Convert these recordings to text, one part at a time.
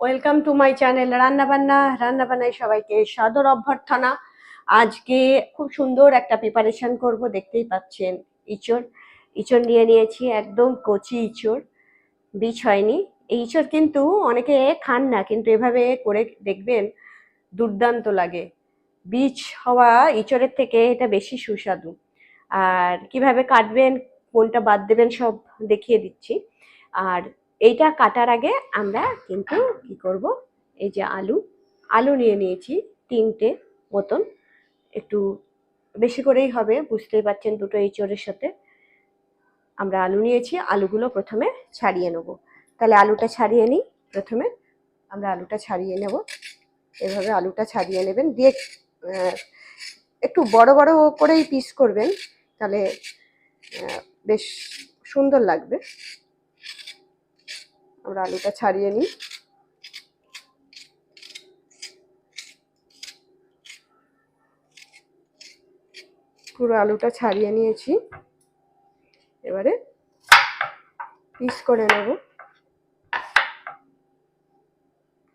Welcome to my channel রান্নাবান্না রান্নাবান্নায় সবাইকে সাদর অভ্যর্থনা। আজকে খুব সুন্দর একটা প্রিপারেশন করব, দেখতেই পাচ্ছেন ইঁচড়। ইঁচড় নিয়ে নিয়েছি, একদম কচি ইঁচড়। বীজ হয়নি। এই ইঁচড় কিন্তু অনেকে খান না, কিন্তু এভাবে করে দেখবেন দুর্দান্ত লাগে। বীজ হওয়া ইঁচড়ের থেকে এটা বেশি সুস্বাদু। আর কীভাবে কাটবেন, কোনটা বাদ দেবেন সব দেখিয়ে দিচ্ছি। আর এইটা কাটার আগে আমরা কিন্তু কি করব? এই যে আলু আলু নিয়ে নিয়েছি তিনটে মতন। একটু বেশি করেই হবে, বুঝতেই পারছেন দুটো এঁচড়ের সাথে। আমরা আলু নিয়েছি, আলুগুলো প্রথমে ছাড়িয়ে নেব। তাহলে আলুটা ছাড়িয়ে নিই প্রথমে। আমরা আলুটা ছাড়িয়ে নেব। এভাবে আলুটা ছাড়িয়ে নেবেন। দিয়ে একটু বড় বড় করেই পিস করবেন। তাহলে বেশ সুন্দর লাগবে। আমরা আলুটা ছাড়িয়ে নিই। পুরো আলুটা ছাড়িয়ে নিয়েছি। এবারে পিস করে নেব।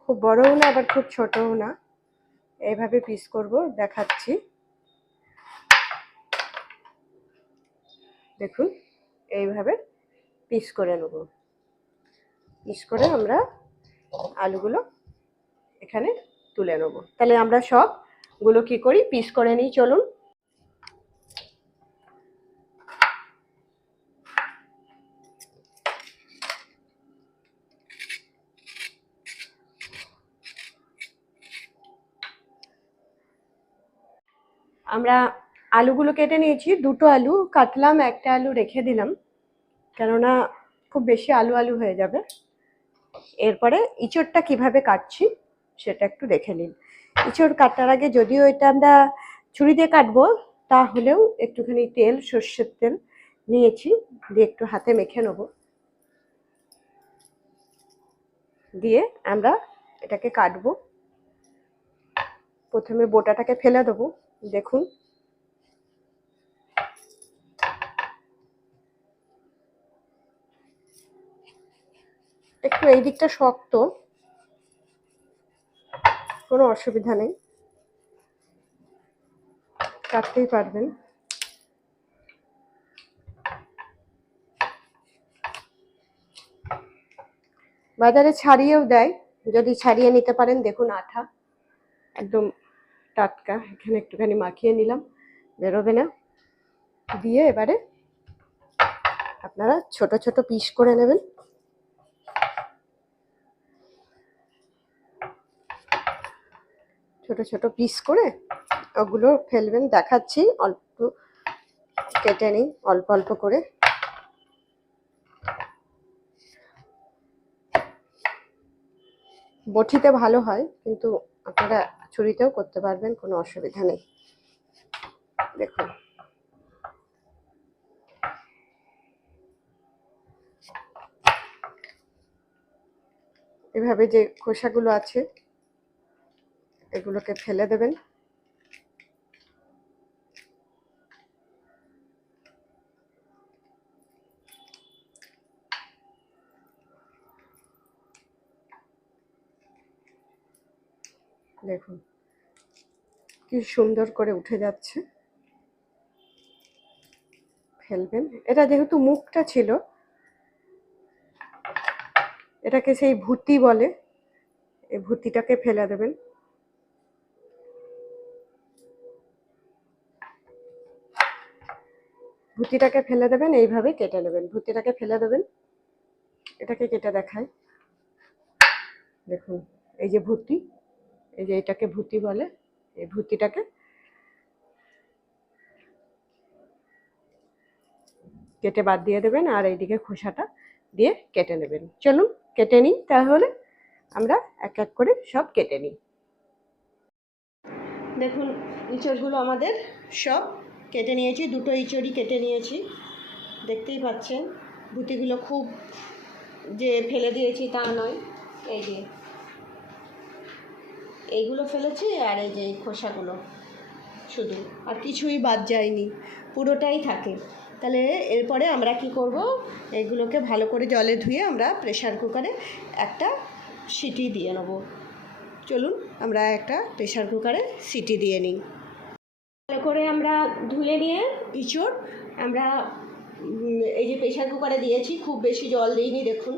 খুব বড়ও না, আবার খুব ছোটও না। এইভাবে পিস করব, দেখাচ্ছি। দেখুন, এইভাবে পিস করে নেব। পিস করে আমরা আলুগুলো এখানে তুলে নেব। তাহলে আমরা সবগুলো কি করি? পিস করে নিই, চলুন। আমরা আলুগুলো কেটে নিয়েছি, দুটো আলু, কাটলাম, একটা আলু রেখে দিলাম। কেননা খুব বেশি আলু আলু হয়ে যাবে। এরপরে ইঁচড়টা কীভাবে কাটছি সেটা একটু দেখে নিন। ইঁচড় কাটার আগে যদিও এটা আমরা ছুরি দিয়ে কাটবো, তাহলেও একটুখানি তেল, সর্ষের তেল নিয়েছি, দিয়ে একটু হাতে মেখে নেব। দিয়ে আমরা এটাকে কাটবো। প্রথমে বোটাটাকে ফেলে দেবো। দেখুন একটু এই দিকটা শক্ত। কোনো অসুবিধা নেই। কাটতেই পারবেন। বাজারে ছাড়িয়েও দেয়। যদি ছাড়িয়ে নিতে পারেন, দেখুন আঠা। একদম টাটকা। এখানে একটুখানি মাখিয়ে নিলাম। বেরোবে না। দিয়ে এবারে আপনারা ছোট ছোট পিস করে নেবেন। ছোট ছোট পিস করে ওগুলো ফেলবেন, দেখাচ্ছি, অল্প কেটে নিই, অল্প অল্প করে। বটিতে ভালো হয়, কিন্তু আপনারা ছুরিতেও করতে পারবেন, কোনো অসুবিধা নেই। দেখুন। এভাবে যে খোসাগুলো আছে এগুলোকে ফেলে দেবেন। দেখুন, কি সুন্দর করে উঠে যাচ্ছে। ফেলবেন। এটা যেহেতু মুখটা ছিল, এটাকে সেই ভূতি বলে, এই ভূতিটাকে ফেলে দেবেন। ভুতিটাকে ফেলে দেবেন এইভাবে কেটে নেবেন। ভুতিটাকে ফেলে দেবেন। এটাকে কেটে দেখায় দেখুন, এই যে ভুতি, এই যে এটাকে ভুতি বলে, এই ভুতিটাকে। কেটে বাদ দিয়ে দেবেন আর এইদিকে খোসাটা দিয়ে কেটে নেবেন। চলুন, কেটে নিই তাহলে। আমরা এক এক করে সব কেটে নিই। দেখুন ইঁচড়গুলো আমাদের সব কেটে নিয়েছি, দুটো ইঁচড়ই কেটে নিয়েছি। দেখতেই পাচ্ছেন ভুতিগুলো খুব যে ফেলে দিয়েছি তা নয়। এই যে, এইগুলো ফেলেছি আর এই যে খোসাগুলো শুধু। আর কিছুই বাদ যায়নি, পুরোটাই থাকে। তাহলে এরপরে আমরা কি করব? এগুলোকে ভালো করে জলে ধুয়ে আমরা প্রেশার কুকারে একটা সিটি দিয়ে নেব। চলুন, আমরা একটা প্রেশার কুকারে সিটি দিয়ে নিই। করে আমরা ধুয়ে নিয়ে ইঁচড় আমরা এই যে প্রেশার কুকারে দিয়েছি, খুব বেশি জল দিইনি, দেখুন,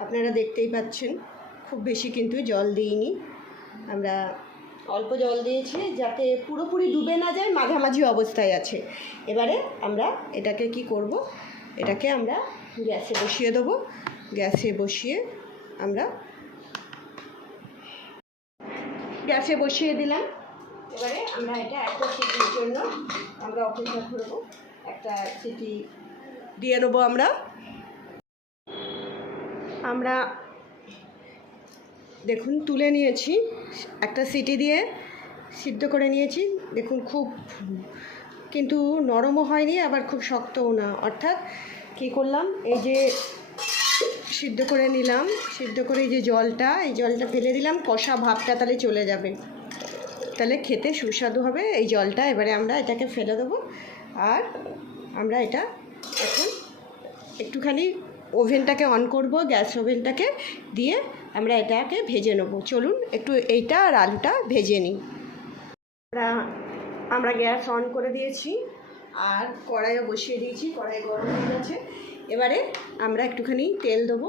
আপনারা দেখতেই পাচ্ছেন, খুব বেশি কিন্তু জল দিইনি। আমরা অল্প জল দিয়েছি, যাতে পুরোপুরি ডুবে না যায়, মাঝামাঝি অবস্থায় আছে। এবারে আমরা এটাকে কি করব? এটাকে আমরা গ্যাসে বসিয়ে দেবো। গ্যাসে বসিয়ে আমরা, গ্যাসে বসিয়ে দিলাম। এবারে আমরা এটা একটা সিটির জন্য আমরা অপেক্ষা করব। একটা সিটি দিয়ে নেব আমরা। আমরা দেখুন, তুলে নিয়েছি। একটা সিটি দিয়ে সিদ্ধ করে নিয়েছি। দেখুন, খুব কিন্তু নরমও হয়নি, আবার খুব শক্তও না। অর্থাৎ কী করলাম? এই যে সিদ্ধ করে নিলাম। সিদ্ধ করে এই যে জলটা, এই জলটা ফেলে দিলাম। কষা ভাবটা তাহলে চলে যাবে। তাহলে খেতে সুস্বাদু হবে। এই জলটা এবারে আমরা এটাকে ফেলে দেবো। আর আমরা এটা এখন একটুখানি ওভেনটাকে অন করব, গ্যাস ওভেনটাকে দিয়ে আমরা এটাকে ভেজে নেব। চলুন একটু এইটা আর আলুটা ভেজে নিই। আমরা আমরা গ্যাস অন করে দিয়েছি আর কড়াইও বসিয়ে দিয়েছি, কড়াই গরম হয়ে গেছে। এবারে আমরা একটুখানি তেল দেবো।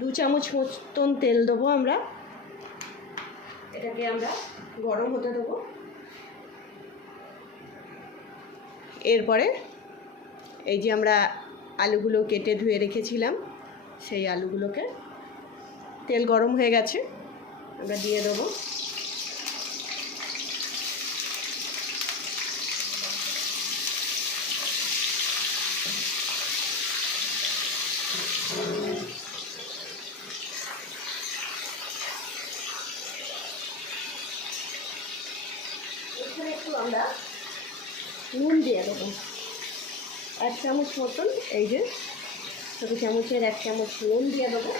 দু চামচ মতন তেল দেবো আমরা। এটাকে আমরা গরম হতে দেবো। এরপরে এই যে আমরা আলুগুলো কেটে ধুয়ে রেখেছিলাম, সেই আলুগুলোকে তেল গরম হয়ে গেছে, আমরা দিয়ে দেবো এখানে একটু আমরা নুন দিয়ে দেবো এক চামচ মতন, এই যে, ছোটো চামচের এক চামচ নুন দিয়ে দেবো।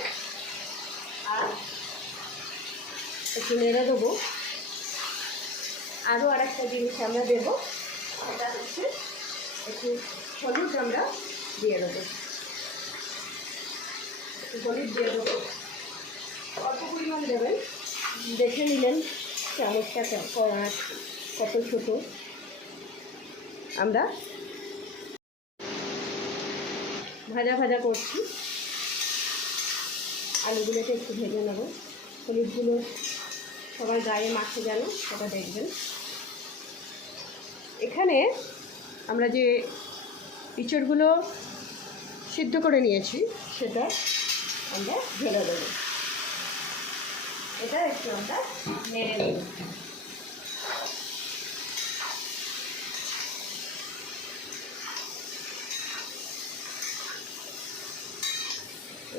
আর একটু নেড়ে দেবো। আরও আর একটা জিনিস আমরা দেবো, সেটা হচ্ছে একটু হলুদ আমরা দিয়ে দেবো। হলুদ দিয়ে দেবো। অল্প পরিমাণ দেবেন। দেখে নিলেন চামচটা কত ছোটো। আমরা ভাজা ভাজা করছি। আলুগুলোকে একটু ভেজে নেব। হলুদগুলো সবার গায়ে মাখে যেন, সেটা দেখবেন। এখানে আমরা যে ইঁচড়গুলো সিদ্ধ করে নিয়েছি, সেটা আমরা ঢেলে দেবো। এটা একটু আমরা নেড়ে নেব।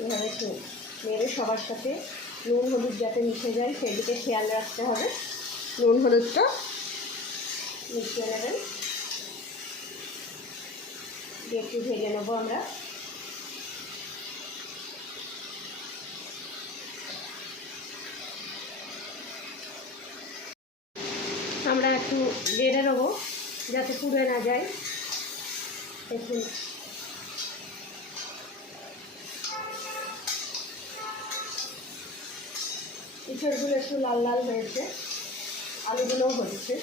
এভাবে নেড়ে সবার সাথে নুন, হলুদ যাতে মিশে যায়, সেদিকে খেয়াল রাখতে হবে। নুন, হলুদটা মিশিয়ে নেবেন। দিয়ে একটু ভেজে নেব আমরা। আমরা একটু বেড়ে নেব যাতে পুড়ে না যায়। দেখুন। ইঁচড়গুলো একটু লাল লাল হয়েছে, আলুগুলোও হচ্ছে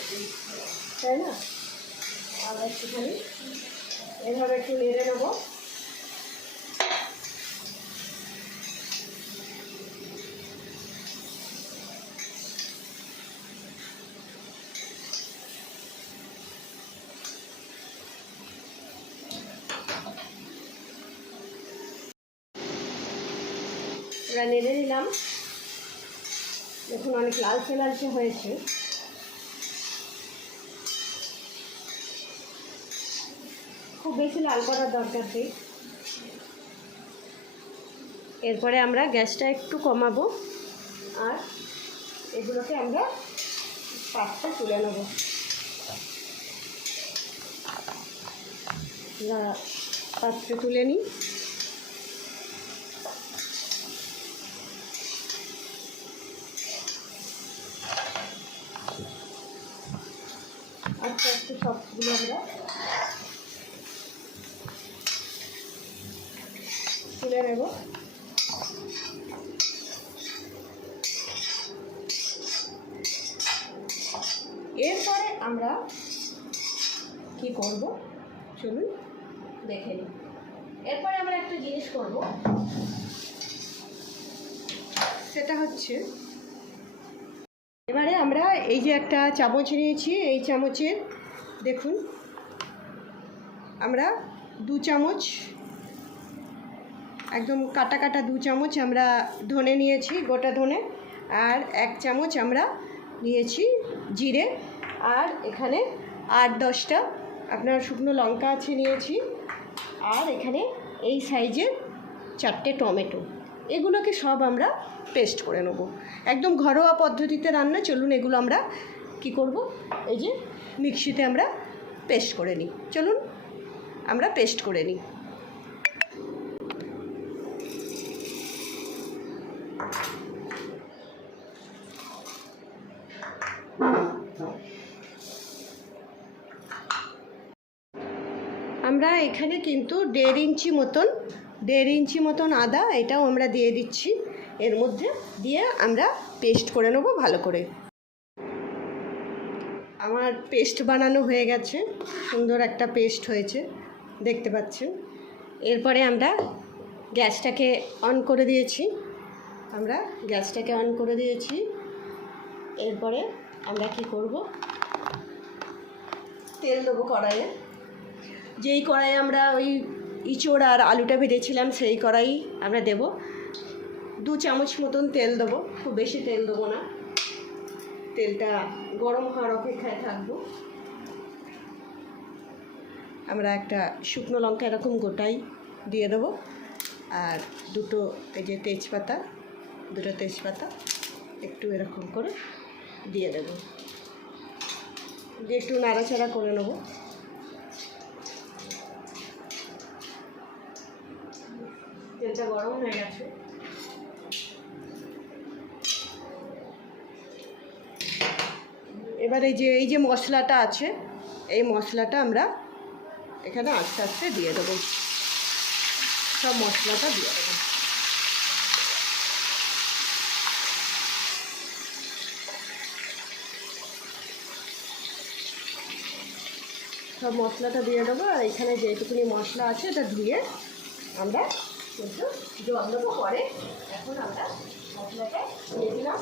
তাই না? আর একটুখানি এভাবে একটু নেড়ে নেব। নেড়ে নিলাম। দেখুন অনেক লালচে লালচে হয়েছে। খুব বেশি লাল করার দরকার নেই। এরপরে আমরা গ্যাসটা একটু কমাবো আর এগুলোকে আমরা পাত্রে তুলে নেব। পাত্রে তুলে নিই। আস্তে আস্তে সবগুলো আমরা তুলে নেব। এরপরে আমরা কি করব? চলুন দেখে নিই। এরপরে আমরা একটা জিনিস করব। সেটা হচ্ছে এবারে আমরা এই যে একটা চামচ নিয়েছি, এই চামচের, দেখুন, আমরা দু চামচ, একদম কাটা কাটা দু চামচ আমরা ধনে নিয়েছি, গোটা ধনে, আর এক চামচ আমরা নিয়েছি জিরে, আর এখানে আট দশটা, আপনার শুকনো লঙ্কা আছে নিয়েছি, আর এখানে এই সাইজের চারটে টমেটো। এগুলোকে সব আমরা পেস্ট করে নেব। একদম ঘরোয়া পদ্ধতিতে রান্না, চলুন এগুলো আমরা কি করব? এই যে মিক্সিতে আমরা পেস্ট করে নিই। চলুন আমরা পেস্ট করে নিই। আমরা এখানে কিন্তু দেড় ইঞ্চি মতন দেড় ইঞ্চি মতন আদা এটাও আমরা দিয়ে দিচ্ছি। এর মধ্যে দিয়ে আমরা পেস্ট করে নেব ভালো করে। আমার পেস্ট বানানো হয়ে গেছে। সুন্দর একটা পেস্ট হয়েছে। দেখতে পাচ্ছেন? এরপরে আমরা গ্যাসটাকে অন করে দিয়েছি। আমরা গ্যাসটাকে অন করে দিয়েছি। এরপরে আমরা কি করব? তেল দেবো কড়াইয়ে। যেই কড়াই আমরা ওই ইঁচড় আর আলুটা ভেজেছিলাম, সেই কড়াই আমরা দেব। দু চামচ মতন তেল দেবো, খুব বেশি তেল দেবো না। তেলটা গরম হওয়ার অপেক্ষায় থাকব। আমরা একটা শুকনো লঙ্কা এরকম গোটাই দিয়ে দেবো। আর দুটো এই যে তেজপাতা, দুটো তেজপাতা একটু এরকম করে দিয়ে দেবো। দিয়ে একটু নাড়াচাড়া করে নেব। তেলটা গরম হয়ে গেছে। এবার এই যে এই যে মশলাটা আছে, এই মশলাটা আমরা এখানে আস্তে আস্তে দিয়ে দেবো। সব মশলাটা দিয়ে দেবো। সব মশলাটা দিয়ে দেবো, আর এখানে যেটুকুনি মশলা আছে, এটা ধুয়ে আমরা কিন্তু জল দেবো পরে, এখন আমরা মশলাটা দিয়ে দিলাম।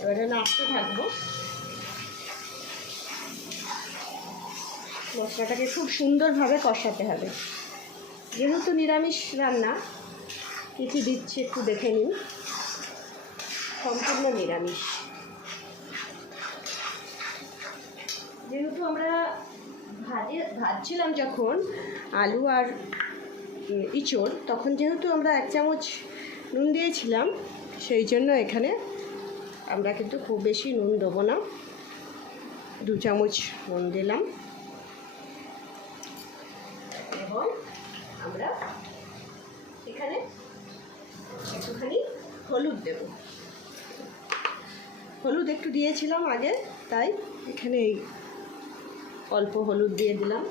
এবারে নাড়তে থাকব। মশলাটাকে খুব সুন্দরভাবে কষাতে হবে। যেহেতু নিরামিষ রান্না কী কী দিচ্ছে একটু দেখে নিন। সম্পূর্ণ নিরামিষ। যেহেতু আমরা ভাজে ভাজছিলাম যখন, আলু আর ইঁচড়, তখন যেহেতু আমরা এক চামচ নুন দিয়েছিলাম, সেই জন্য এখানে আমরা কিন্তু খুব বেশি নুন দেবো না। দু চামচ নুন দিলাম। এবং আমরা এখানে একটুখানি হলুদ দেব। হলুদ একটু দিয়েছিলাম আগে, তাই এখানে অল্প হলুদ দিয়ে দিলাম।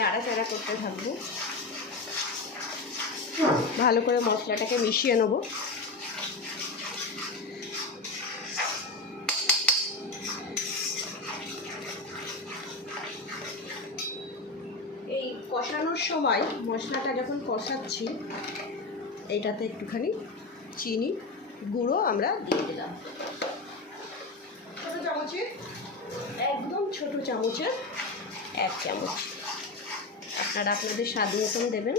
নাড়াচাড়া করতে থাকব। ভালো করে মশলাটাকে মিশিয়ে নেব। এই কষানোর সময় মশলাটা যখন কষাচ্ছি এইটাতে একটুখানি চিনি গুঁড়ো আমরা দিয়ে দিলাম। ছোটো চামচের একদম ছোট চামচের এক চামচ। আপনারা আপনাদের স্বাদ মতন দেবেন।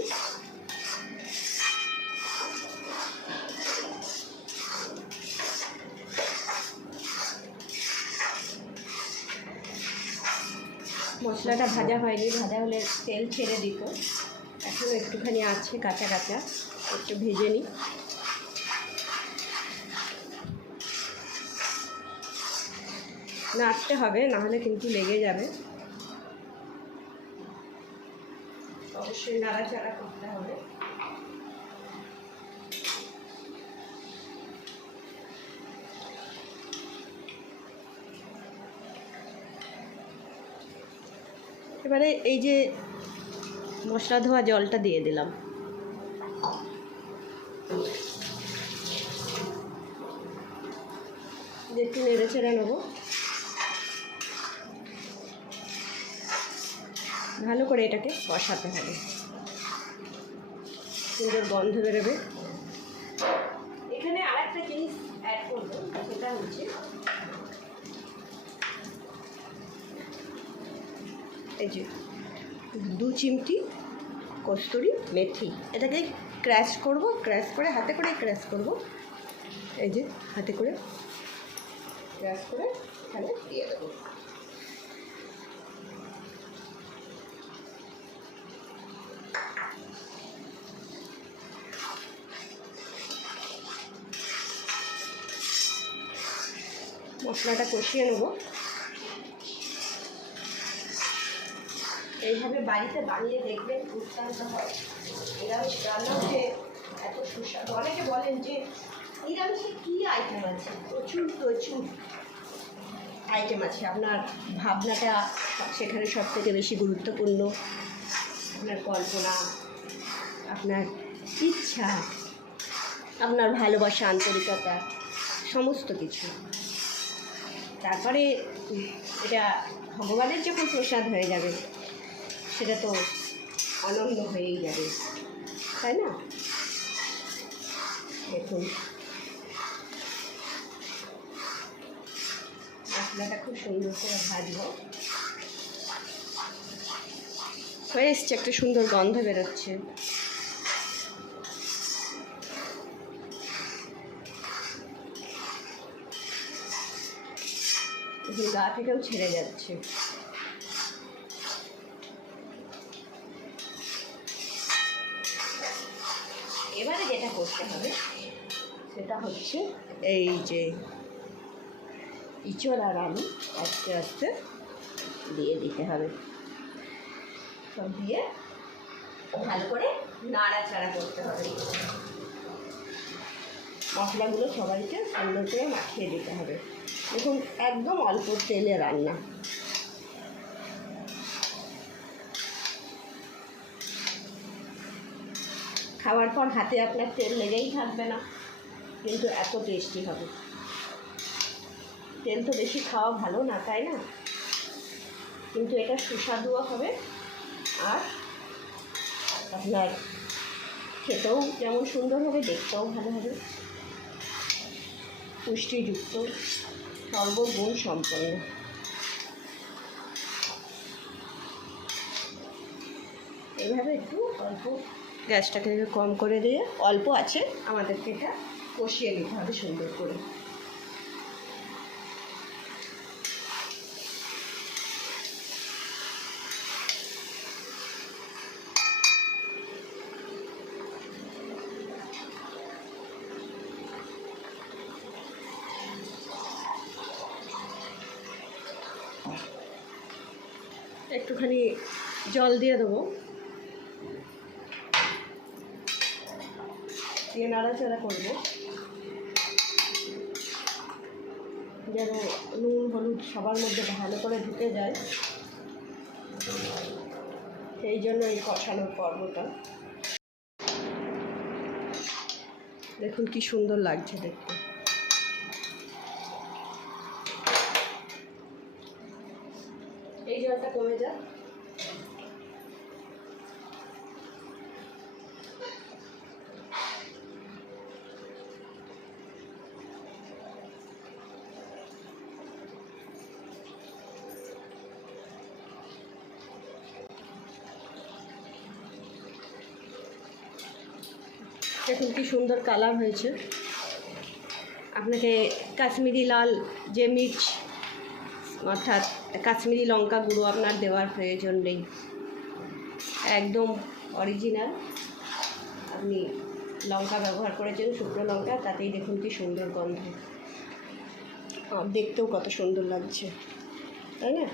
মশলাটা ভাজা হয়নি, ভাজা হলে তেল ছেড়ে দিত। এখন একটুখানি আছে, কাঁচা কাঁচা। একটু ভেজে নিই। নাড়তে হবে, নাহলে কিন্তু লেগে যাবে। নাড়াচাড়া করতে হবে। এবারে এই যে মশলা ধোয়া জলটা দিয়ে দিলাম। একটু নেড়ে ছেড়ে নেব। ভালো করে এটাকে কষাতে হবে। সুন্দর গন্ধ বেরোবে। এখানে আর একটা জিনিস অ্যাড করব, সেটা হচ্ছে এই যে দু চিমটি কস্তুরি মেথি। এটাকে ক্র্যাশ করব ক্র্যাশ করে হাতে করে ক্র্যাশ করব। এই যে হাতে করে ক্র্যাশ করে এখানে দিয়ে দেবো। মশলাটা কষিয়ে নেব। এইভাবে বাড়িতে বানিয়ে দেখবেন দুর্দান্ত হয়। নিরামিষ রান্না যে এত সুস্বাদু। অনেকে বলেন যে নিরামিষে কী আইটেম আছে? প্রচুর প্রচুর আইটেম আছে। আপনার ভাবনাটা সেখানে সব থেকে বেশি গুরুত্বপূর্ণ। আপনার কল্পনা, আপনার ইচ্ছা, আপনার ভালোবাসা, আন্তরিকতা, সমস্ত কিছু। তারপরে এটা ভগবানের যখন প্রসাদ হয়ে যাবে, সেটা তো আনন্দ হয়েই যাবে, তাই না? দেখুন। মশলাটা খুব সুন্দর করে ভাজবো। হয়ে এসছে, একটা সুন্দর গন্ধ বেরোচ্ছে। দেখুন গা থেকেও ছেড়ে যাচ্ছে। এবারে যেটা করতে হবে, সেটা হচ্ছে এই যে ইঁচড় আর আলু আস্তে আস্তে দিয়ে দিতে হবে। সব দিয়ে ভালো করে নাড়াচাড়া করতে হবে। মশলাগুলো সবাইকে সুন্দর করে মাখিয়ে দিতে হবে। দেখুন একদম অল্প তেলে রান্না। খাওয়ার পর হাতে আপনার তেল লেগেই থাকবে না, কিন্তু এত টেস্টি হবে। তেল তো বেশি খাওয়া ভালো না, তাই না? কিন্তু এটা সুস্বাদুও হবে, আর আপনার খেতেও যেমন সুন্দর হবে, দেখতেও ভালো হবে। পুষ্টিযুক্ত। সর্বগুণ সম্পন্ন এইভাবে একটু অল্প গ্যাসটাকে কম করে দিয়ে অল্প আছে আমাদেরকে এটা কষিয়ে নিতে হবে সুন্দর করে একটুখানি জল দিয়ে দেবো। দিয়ে নাড়াচাড়া করব। যেন নুন, হলুদ সবার মধ্যে ভালো করে ঢুকে যায়। সেই জন্য এই কষানোর পর্বটা। দেখুন কি সুন্দর লাগছে দেখতে। এই জলটা কমে যা দেখুন কি সুন্দর কালার হয়েছে। আপনাকে কাশ্মীরি লাল যে মির্চ, অর্থাৎ কাশ্মীরি লঙ্কা গুঁড়ো আপনার দেওয়ার প্রয়োজন নেই। একদম অরিজিনাল আপনি লঙ্কা ব্যবহার করেছেন, শুকনো লঙ্কা, তাতেই দেখুন কি সুন্দর গন্ধ। দেখতেও কত সুন্দর লাগছে। তাই না?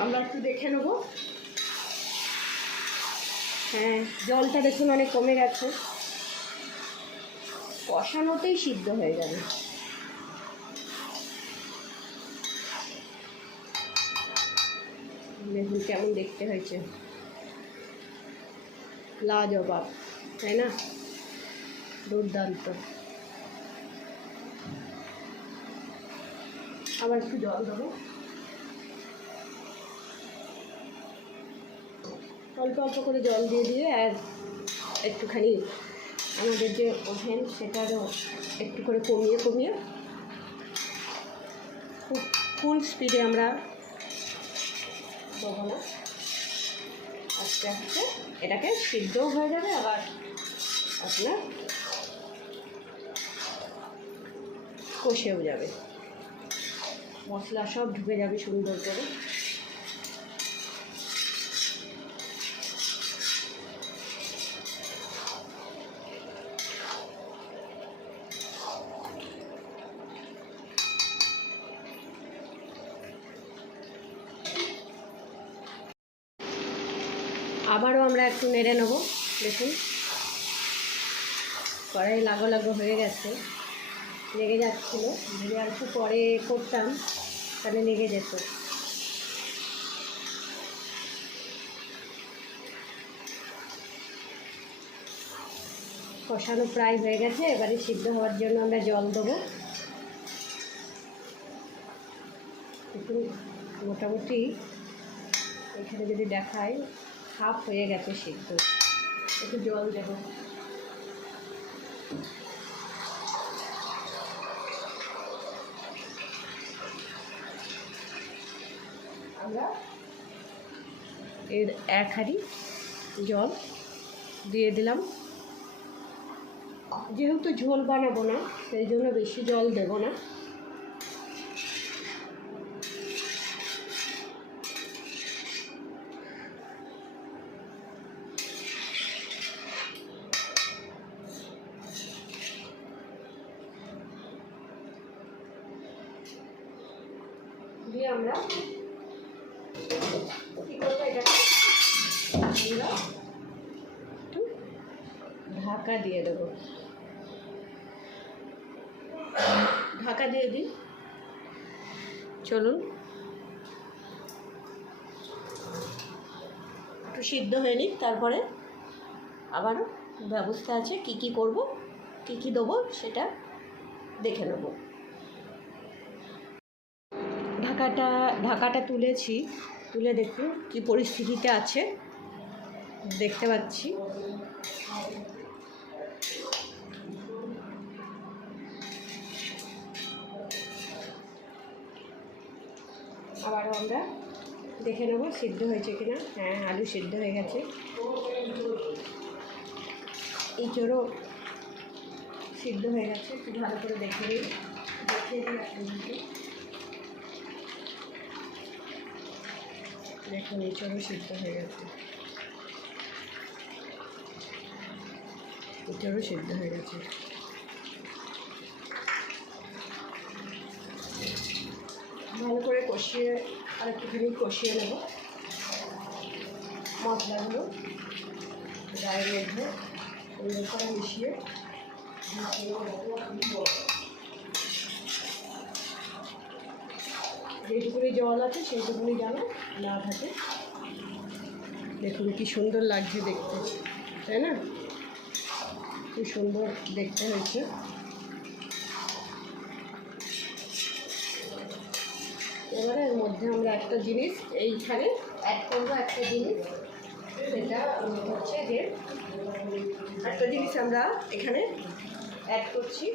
আমরা একটু দেখে নেব। হ্যাঁ জলটা দেখুন অনেক কমে গেছে। কষানোতেই সিদ্ধ হয়ে যাবে। দেখুন কেমন দেখতে হয়েছে। লাজবাব, তাই না? দুর্দান্ত। আবার একটু জল দেবো। অল্প অল্প করে জল দিয়ে দিয়ে আর একটুখানি আমাদের যে ওভেন, সেটারও একটু করে কমিয়ে কমিয়ে খুব ফুল স্পিডে আমরা দেবো না। আস্তে আস্তে এটাকে সিদ্ধও হয়ে যাবে, আবার আপনার কষেও যাবে। মশলা সব ঢুকে যাবে সুন্দর করে। আবারও আমরা একটু নেড়ে নেব, দেখুন। কড়াই লাগো লাগো হয়ে গেছে। লেগে যাচ্ছিল। যদি আর একটু পরে করতাম, তাহলে লেগে যেত। কষানো প্রায় হয়ে গেছে, এবারে সিদ্ধ হওয়ার জন্য আমরা জল দেবো। একটু মোটামুটি এখানে যদি দেখায় হাফ হয়ে গেছে সিদ্ধ। একটু জল দেবো আমরা এর এক হাঁড়ি জল দিয়ে দিলাম। যেহেতু ঝোল বানাবো না, সেই জন্য বেশি জল দেবো না। দিয়ে আমরা কী করব এটাকে আমরা একটু ঢাকা দিয়ে দেবো। ঢাকা দিয়ে দিই চলুন। একটু সিদ্ধ হয়ে নিক, তারপরে আবারও ব্যবস্থা আছে কি কি করব, কি কি দেবো সেটা দেখে নেব। ঢাকাটা ঢাকাটা তুলেছি। তুলে দেখুন কি পরিস্থিতিতে আছে। দেখতে পাচ্ছি। আবারও আমরা দেখে নেব সিদ্ধ হয়েছে কিনা। হ্যাঁ আলু সিদ্ধ হয়ে গেছে। ইঁচড়ও সিদ্ধ হয়ে গেছে। একটু ভালো করে দেখে নিই দেখে নিই দেখুন ইঁচড়ও সিদ্ধ হয়ে গেছে। ইঁচড়ও সিদ্ধ হয়ে গেছে ভালো করে কষিয়ে আর একটুখানি কষিয়ে নেব। মশলাগুলো গায়ের মধ্যে সুন্দর করে মিশিয়ে যেটুকুনি জল আছে সেইটুকুনি যেন না থাকে। দেখুন কি সুন্দর লাগছে দেখতে। তাই না? কি সুন্দর দেখতে হয়েছে। এবারে এর মধ্যে আমরা একটা জিনিস, এইখানে অ্যাড করব একটা জিনিস। সেটা হচ্ছে যে একটা জিনিস আমরা এখানে অ্যাড করছি,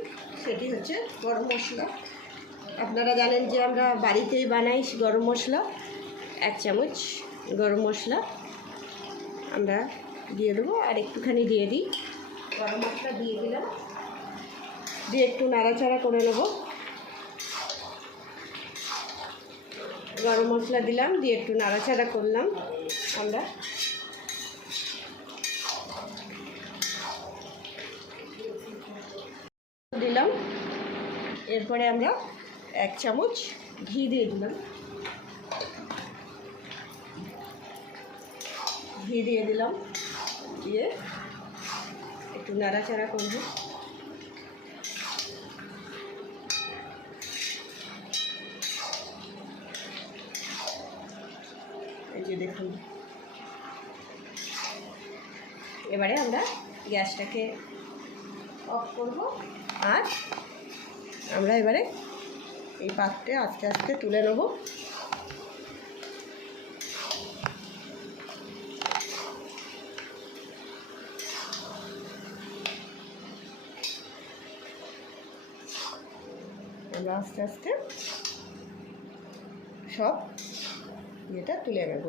সেটি হচ্ছে গরম মশলা। আপনারা জানেন যে আমরা বাড়িতেই বানাই গরম মশলা, এক চামচ গরম মশলা। আমরা দিয়ে দেবো, আর একটুখানি দিয়ে দিই। গরম মশলা দিয়ে দিলাম। দিয়ে একটু নাড়াচাড়া করে নেব। গরম মশলা দিলাম, দিয়ে একটু নাড়াচাড়া করলাম আমরা। দিলাম। এরপরে আমরা এক চামচ ঘি দিয়ে দিলাম। ঘি দিয়ে দিলাম, দিয়ে একটু নাড়াচাড়া করব এই যে দেখুন। এবারে আমরা গ্যাসটাকে অফ করব আর আমরা এবারে এই পাত্রে আস্তে আস্তে তুলে নেব। আমরা আস্তে আস্তে সব ইয়েটা তুলে নেব।